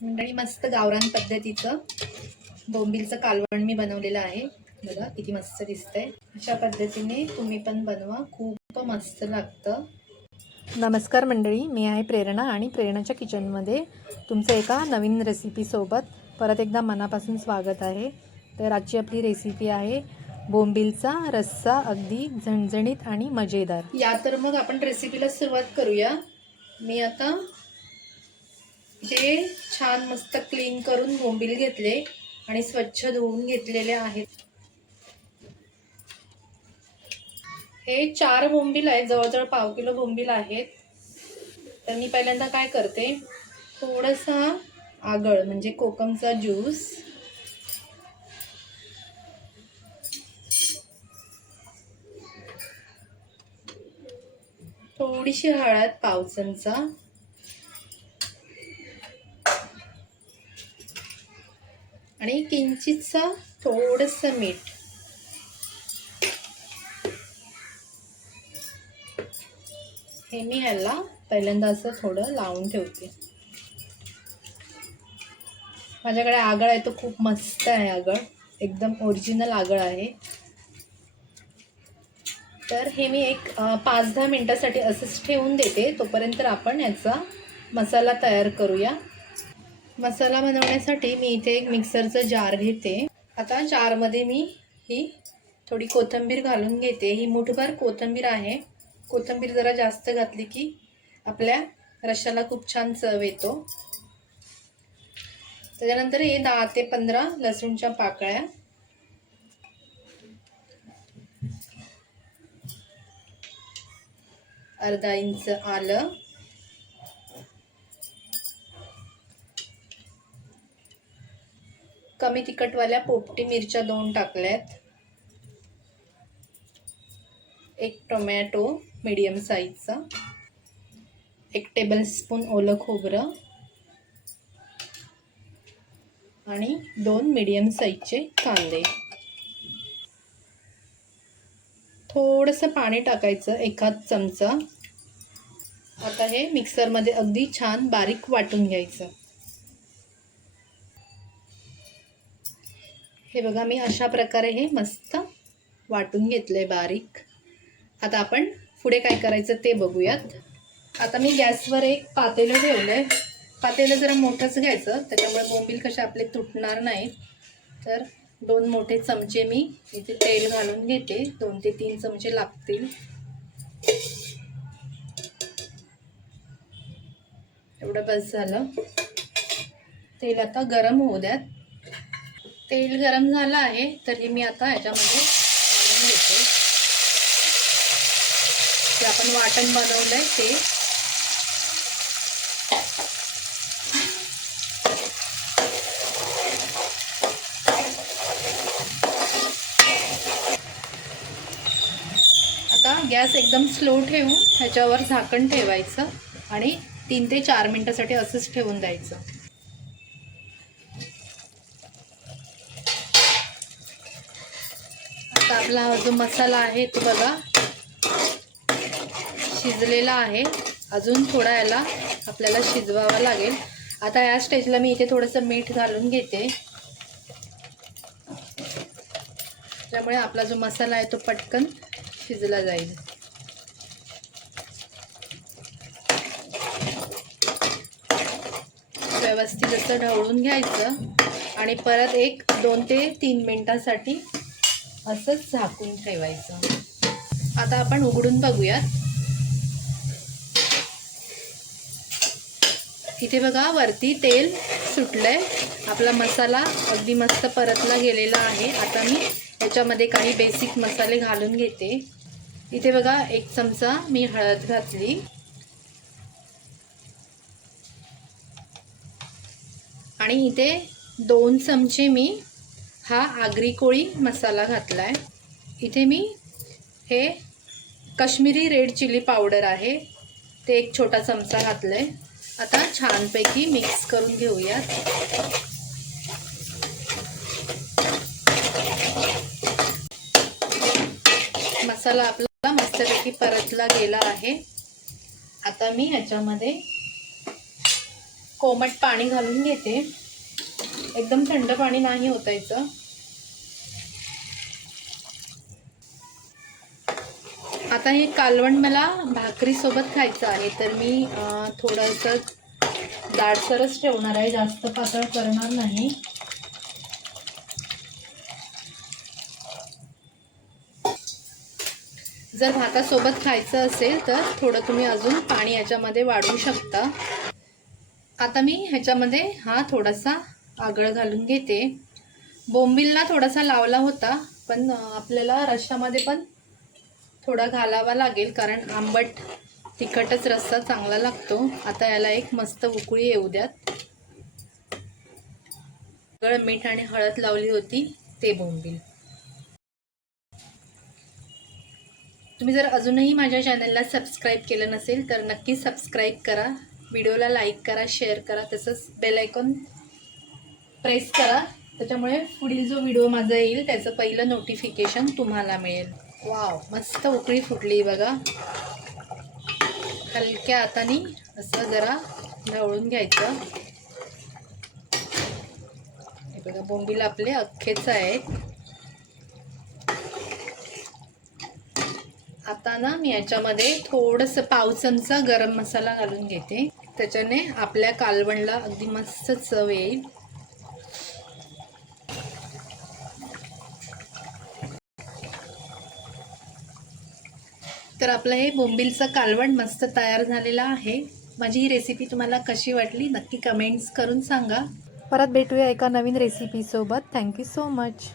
मंडळी मस्त गावरान पद्धतीचं बोंबीलचं कालवण मी बनवलेलं आहे। बघा किती मस्त दिसतंय। अशा पद्धतीने तुम्ही पण बनवा, खूप मस्त लागतं। नमस्कार मंडळी, मी आहे प्रेरणा आणि प्रेरणाच्या किचनमध्ये तुमचं एका नवीन रेसिपीसोबत परत एकदा मनापासून स्वागत आहे। तर आजची आपली रेसिपी आहे बोंबीलचा रस्सा, अगदी झणझणीत आणि मजेदार। या तर मग आपण रेसिपीला सुरुवात करूया। मी आता हे छान मस्त क्लीन करून बोंबील घेतले आणि स्वच्छ धुवून घेतलेले आहेत। हे 4 बोंबील आहेत, जवळजवळ पाव किलो बोंबील आहेत। तर मी पहिल्यांदा काय करते, थोडासा आगळ म्हणजे कोकमचा ज्यूस, थोडीशी हळद पाव चमचा, आणि किंचितसा थोडंसं मीठ। हे मी ह्याला पहिल्यांदा असं थोडं लावून ठेवते। माझ्याकडे आगळ आहे, तो खूप मस्त आहे आगळ, एकदम ओरिजिनल आगळ आहे। तर हे मी एक 5-10 मिनिटांसाठी असंच ठेवून देते। तोपर्यंत आपण याचा मसाला तयार करूया। मसाला बनवण्यासाठी मी इथे एक मिक्सरचा जार घेते। आता जारमध्ये मी ही थोडी कोथिंबीर घालून घेते। ही मुठभर कोथिंबीर आहे। कोथिंबीर जरा जास्त घातली की आपल्या रश्श्याला खूप छान चव येतो। त्याच्यानंतर हे 10 ते 15 लसूणच्या पाकळ्या, अर्धा इंच आलं, कमी तिखटवाल्या पोपटी मिरच्या 2 टाकल्यात, एक टोमॅटो मीडियम साईजचा, 1 टेबलस्पून ओलं खोबरं आणि 2 मीडियम साईजचे कांदे। थोडंसं पाणी टाकायचं, 1 चमचा। आता हे मिक्सरमध्ये अगदी छान बारीक वाटून घ्यायचं। हे बघा, मी अशा प्रकारे हे मस्त वाटून घेतलंय बारीक। आता आपण पुढे काय करायचं ते बघूयात। आता मी गॅसवर एक पातेलं ठेवलंय। पातेलं जरा मोठंच घ्यायचं, त्याच्यामुळे बोंबील कसे आपले तुटणार नाहीत। तर 2 मोठे चमचे मी इथे तेल घालून घेते, 2 ते 3 चमचे लागतील। एवढं बस झालं। तेल आता गरम होऊ द्यात। तेल गरम झालं आहे, तर हे मी आता याच्यामध्ये घालून घेते जे आपण वाटण बनवलंय ते। आता गॅस एकदम स्लो ठेवून ह्याच्यावर झाकण ठेवायचं आणि 3 ते 4 मिनिटांसाठी असंच ठेवून द्यायचं। आता आपला हा जो मसाला आहे तो बघा शिजलेला आहे। अजून थोडा याला आपल्याला शिजवावा लागेल। आता या स्टेजला मी इथे थोडंसं मीठ घालून घेते, त्यामुळे आपला जो मसाला आहे तो पटकन शिजला जाईल। व्यवस्थित असं ढवळून घ्यायचं आणि परत एक 2 ते 3 मिनिटांसाठी असंच झाकून ठेवायचं। आता आपण उघडून बघूयात। इथे बघा वरती तेल सुटलंय, आपला मसाला अगदी मस्त परतला गेलेला आहे। आता मी याच्यामध्ये काही बेसिक मसाले घालून घेते। इथे बघा 1 चमचा मी हळद घातली आणि इथे 2 चमचे मी हा आगरी कोळी मसाला घातलाय। इथे मी हे काश्मीरी रेड चिली पावडर आहे, ते 1 छोटा चमचा घातलाय। आता छानपैकी मिक्स करून घेऊयात। मसाला आपला मस्तपैकी परतला गेला आहे। आता मी ह्याच्यामध्ये कोमट पाणी घालून घेते. एकदम थंड पाणी नाही ओतायचं. आता हे कालवण मला भाकरीसोबत खायचं आहे, तर मी थोडंसं जाडसरच ठेवणार आहे, जास्त पातळ करणार नाही. जर भातासोबत खायचं असेल तर थोडं तुम्ही अजून पाणी याच्यामध्ये वाढवू शकता. आता मी ह्याच्यामध्ये हा थोडासा आगळ घालून घेते. बोंबीलला थोडासा लावला होता, पण आपल्याला रश्श्यामध्ये पण थोडा घालावा लागेल, कारण आंबट तिखटच रस्सा चांगला लागतो. आता याला एक मस्त उकळी येऊ द्यात. मीठ आणि हळद लावली होती ते बोंबील. तुम्ही जर अजूनही माझ्या चॅनलला सबस्क्राईब केलं नसेल तर नक्की सबस्क्राईब करा, व्हिडिओला लाईक करा, शेअर करा, तसंच बेल आयकॉन प्रेस करा. त्याच्यामुळे पुढील जो व्हिडिओ माझा येईल त्याचं पहिलं नोटिफिकेशन तुम्हाला मिळेल. वाव, मस्त उकळी फुटली बघा. हलक्या हाताने असं जरा ढवळून घ्यायचं. हे बघा, बोंबील आपले अख्खेच आहेत. आता ना मी याच्यामध्ये थोडंसं पाव चमचा गरम मसाला घालून घेते. त्याच्याने आपल्या कालवणला अगदी मस्त चव येईल. तर आपलं हे बोंबीलचं कालवण मस्त तयार झालेलं आहे. माझी ही रेसिपी तुम्हाला कशी वाटली नक्की कमेंट्स करून सांगा. परत भेटूया एका नवीन रेसिपीसोबत. Thank you so much.